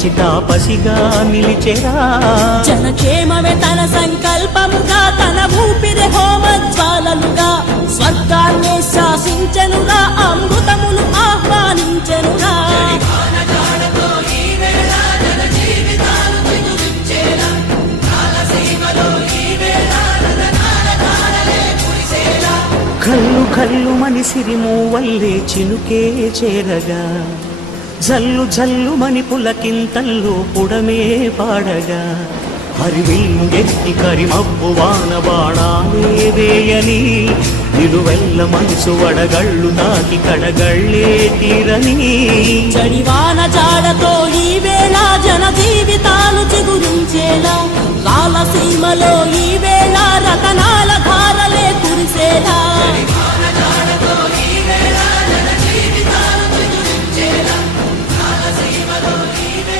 చితాపసిగా నిలిచెరా. జనక్షేమమే తన సంకల్పముగా, తన ఊపిరి హోమజ్వాలలుగా, స్వర్గాన్నే శాసించెనుగా, అమృతమును ఆహ్వానించెనుగా. కల్లు కల్లు మని సిరిమూవల్లే చినుకే చేరగా, జల్లు జల్లు మని పులకింతల్లో పుడమే పాడగా, హరివిల్లు ఎత్తి కరిమబ్బు వాన బాణాలే వేయని, నిలువెల్ల మనసు వడగళ్ళు తాకి కడగళ్ళే తీరని. చడివాన జాడతో ఈవే